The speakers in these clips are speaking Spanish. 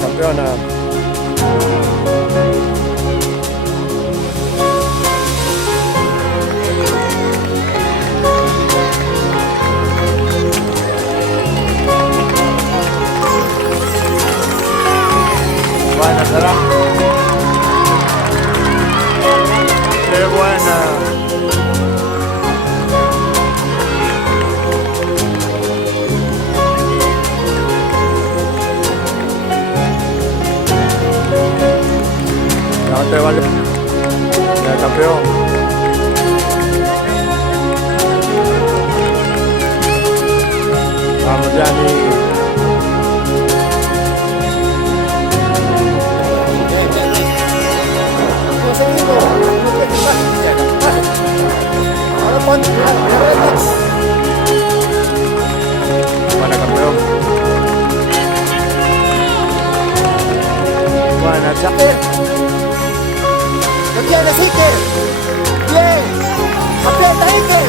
Campeona. Buena será. Qué buena. No te vale. El campeón. Vamos, Gianni. Buena, campeón. Buena, Iker. ¡Lo tienes, Iker! ¡Bien! ¡Aprieta, Iker!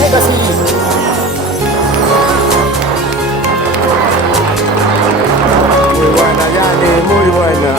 ¡Venga, sí! Muy buena, Gianni, muy buena.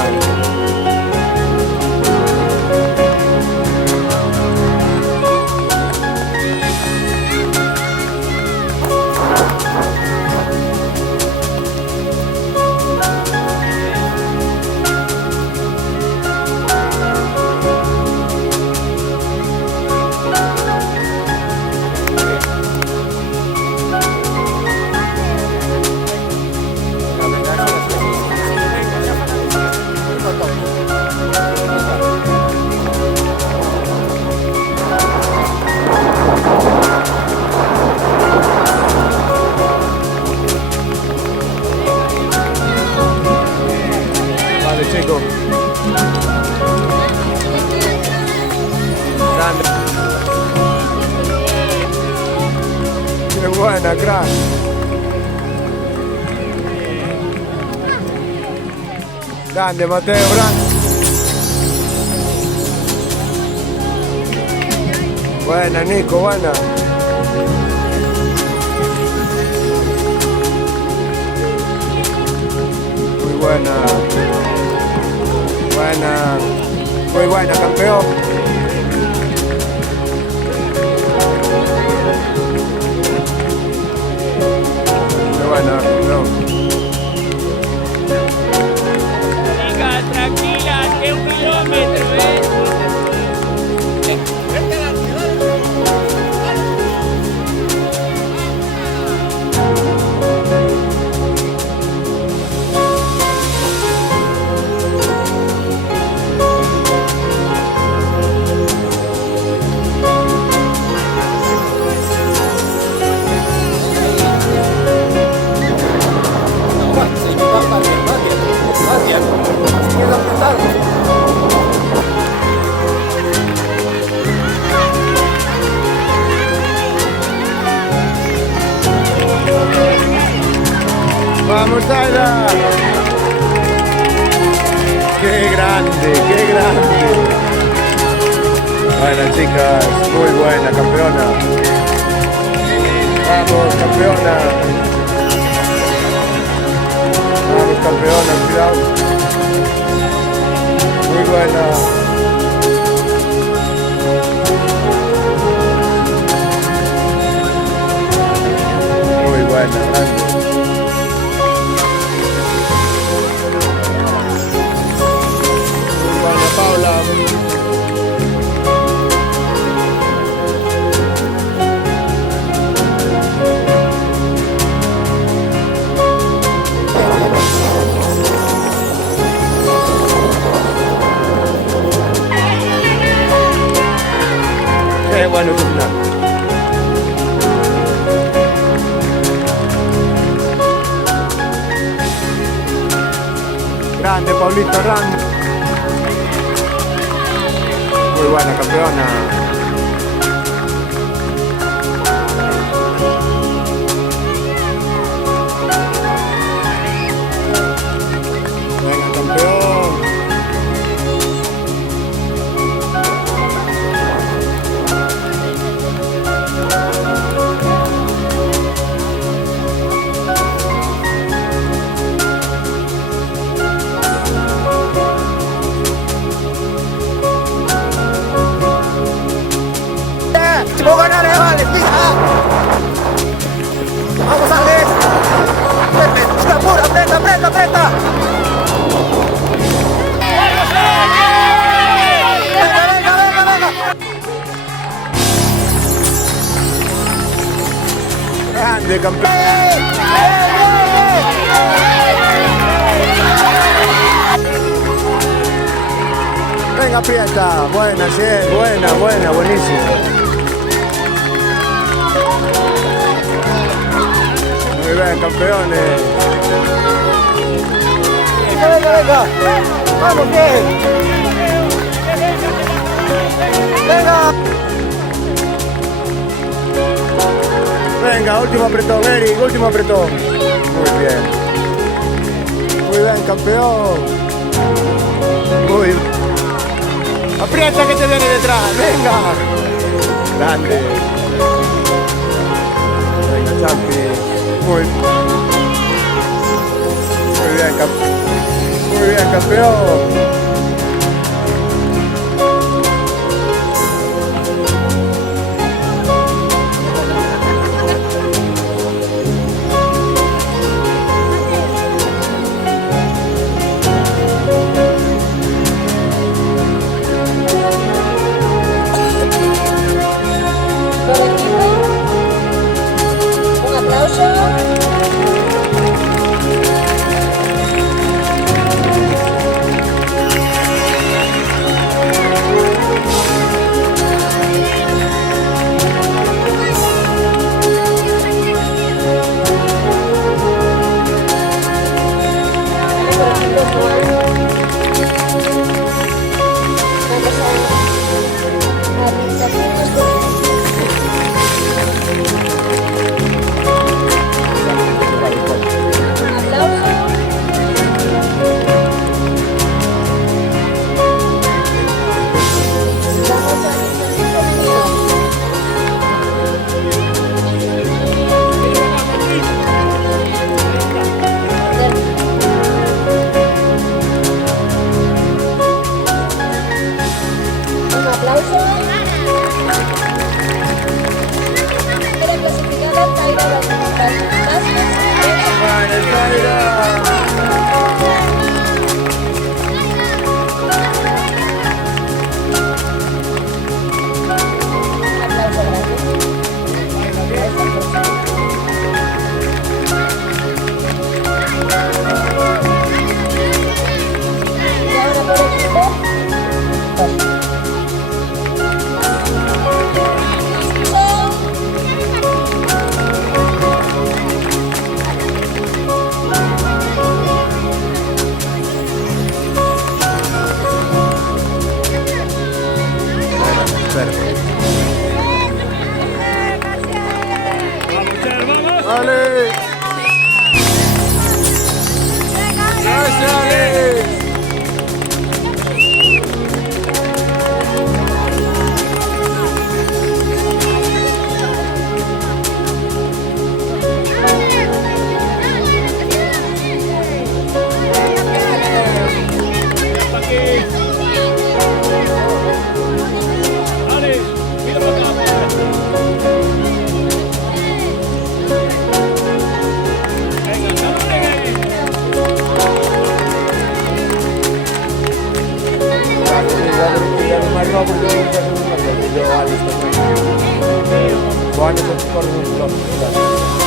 Vale, chico. Grande. Qué buena, crack. Grande, Mateo, grande. Buena, Nico, buena. Muy buena. Buena. Muy buena, campeón. Muy buena, campeón. Venga, tranquila, que 1 kilómetro, Buenas chicas, muy buena campeona. Vamos campeona. Vamos campeona, cuidado. Muy buena. Muy buena, grande. Muy buena Paula. Qué bueno tu final. Grande, Paulito, grande. Muy buena campeona. Venga, campeón. Si puedo ganar, vale, fija. Vamos, Alex. Vete, está pura, aprieta, aprieta, aprieta. Venga, venga, venga, venga. Grande, campeón. Venga, aprieta. Buena, sí, buena, buena, buenísima. Muy bien, campeones. Venga, venga, venga. Vamos, bien. Venga. Venga, último apretón, Eric, último apretón. Muy bien. Muy bien, campeón. Muy bien. Aprieta que te viene detrás, venga. Grande. Venga, Champi. Muy bien, campeón. Muy bien, campeón. Un aplauso. ¡Ale! ¡Gracias, Ale! no, porque yo nunca soy una cosa, yo a esto. Juan es el corre un blog.